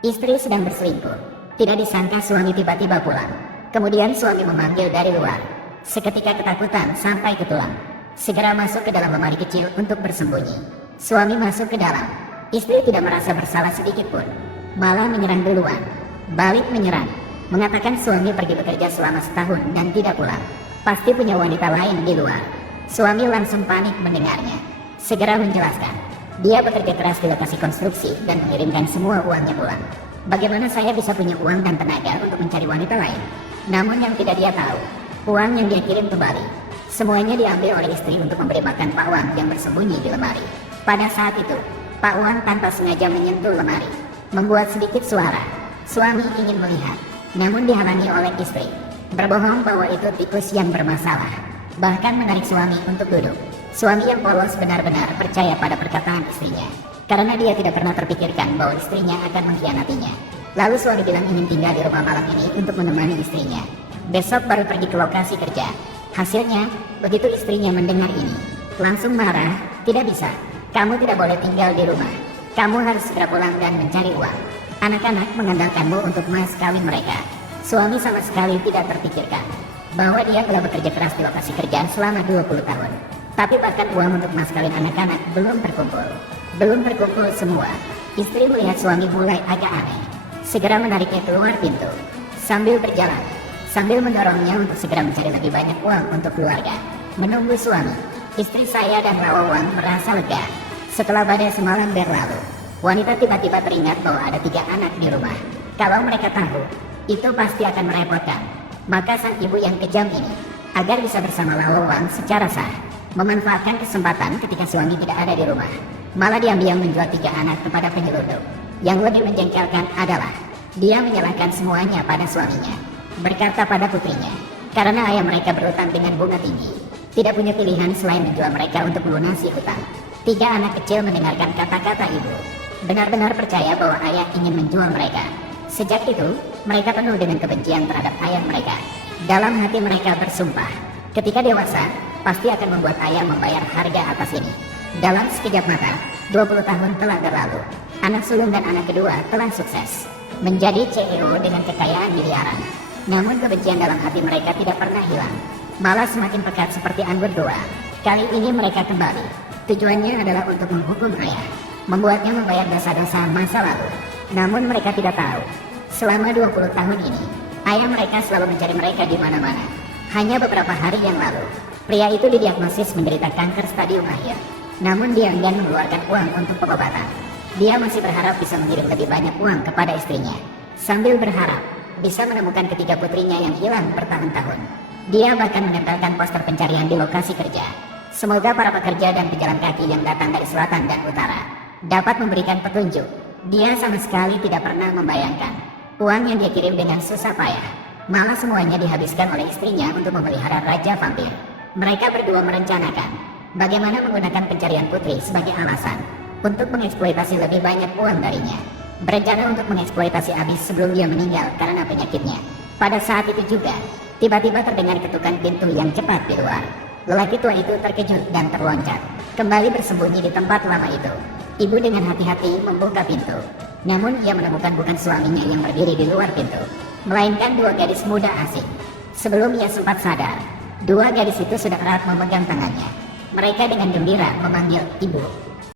Istri sedang berselingkuh. Tidak disangka suami tiba-tiba pulang. Kemudian suami memanggil dari luar. Seketika ketakutan sampai ke tulang. Segera masuk ke dalam lemari kecil untuk bersembunyi. Suami masuk ke dalam. Istri tidak merasa bersalah sedikit pun. Malah menyerang duluan. Balik menyerang. Mengatakan suami pergi bekerja selama setahun dan tidak pulang. Pasti punya wanita lain di luar. Suami langsung panik mendengarnya. Segera menjelaskan. Dia bekerja keras di lokasi konstruksi dan mengirimkan semua uangnya pulang. Bagaimana saya bisa punya uang dan tenaga untuk mencari wanita lain? Namun yang tidak dia tahu, uang yang dia kirim kembali, semuanya diambil oleh istri untuk memberi makan Pak Wan yang bersembunyi di lemari. Pada saat itu, Pak Wan tanpa sengaja menyentuh lemari, membuat sedikit suara. Suami ingin melihat, namun dihalangi oleh istri. Berbohong bahwa itu tikus yang bermasalah, bahkan menarik suami untuk duduk. Suami yang polos benar-benar percaya pada perkataan istrinya, karena dia tidak pernah terpikirkan bahwa istrinya akan mengkhianatinya. Lalu suami bilang ingin tinggal di rumah malam ini untuk menemani istrinya. Besok baru pergi ke lokasi kerja. Hasilnya, begitu istrinya mendengar ini, langsung marah. Tidak bisa, kamu tidak boleh tinggal di rumah. Kamu harus segera pulang dan mencari uang. Anak-anak mengandalkanmu untuk mas kawin mereka. Suami sama sekali tidak terpikirkan bahwa dia telah bekerja keras di lokasi kerja selama 20 tahun. Tapi bahkan uang untuk mas kawin anak-anak belum terkumpul. Belum terkumpul semua. Istri melihat suami mulai agak aneh. Segera menariknya keluar pintu. Sambil berjalan, sambil mendorongnya untuk segera mencari lebih banyak uang untuk keluarga. Menunggu suami, istri saya dan Rawawang merasa lega. Setelah badai semalam berlalu, wanita tiba-tiba teringat bahwa ada 3 anak di rumah. Kalau mereka tahu, itu pasti akan merepotkan. Maka sang ibu yang kejam ini, agar bisa bersama Rawawang secara sah, memanfaatkan kesempatan ketika suami tidak ada di rumah, malah diam-diam menjual 3 anak kepada penyelundup. Yang lebih menjengkelkan adalah dia menyalahkan semuanya pada suaminya, berkata pada putrinya, karena ayah mereka berutang dengan bunga tinggi, tidak punya pilihan selain menjual mereka untuk melunasi hutang. 3 anak kecil mendengarkan kata-kata ibu, benar-benar percaya bahwa ayah ingin menjual mereka. Sejak itu, mereka penuh dengan kebencian terhadap ayah mereka. Dalam hati mereka bersumpah, ketika dewasa, pasti akan membuat ayah membayar harga atas ini. Dalam sekejap mata, 20 tahun telah berlalu. Anak sulung dan anak kedua telah sukses menjadi CEO dengan kekayaan miliaran. Namun kebencian dalam hati mereka tidak pernah hilang, malah semakin pekat seperti anggur doa. Kali ini mereka kembali. Tujuannya adalah untuk menghukum ayah, membuatnya membayar dosa-dosa masa lalu. Namun mereka tidak tahu, selama 20 tahun ini, ayah mereka selalu mencari mereka di mana-mana. Hanya beberapa hari yang lalu, pria itu didiagnosis menderita kanker stadium akhir. Namun dia enggan mengeluarkan uang untuk pengobatan. Dia masih berharap bisa mengirim lebih banyak uang kepada istrinya, sambil berharap bisa menemukan ketiga putrinya yang hilang bertahun-tahun. Dia bahkan menempelkan poster pencarian di lokasi kerja. Semoga para pekerja dan pejalan kaki yang datang dari selatan dan utara dapat memberikan petunjuk. Dia sama sekali tidak pernah membayangkan uang yang dia kirim dengan susah payah, malah semuanya dihabiskan oleh istrinya untuk memelihara raja vampir. Mereka berdua merencanakan bagaimana menggunakan pencarian putri sebagai alasan untuk mengeksploitasi lebih banyak uang darinya. Berencana untuk mengeksploitasi habis sebelum dia meninggal karena penyakitnya. Pada saat itu juga, tiba-tiba terdengar ketukan pintu yang cepat di luar. Lelaki tua itu terkejut dan terloncat, kembali bersembunyi di tempat lama itu. Ibu dengan hati-hati membuka pintu. Namun ia menemukan bukan suaminya yang berdiri di luar pintu, melainkan 2 gadis muda asing. Sebelum ia sempat sadar, 2 gadis itu sudah erat memegang tangannya. Mereka dengan gembira memanggil ibu.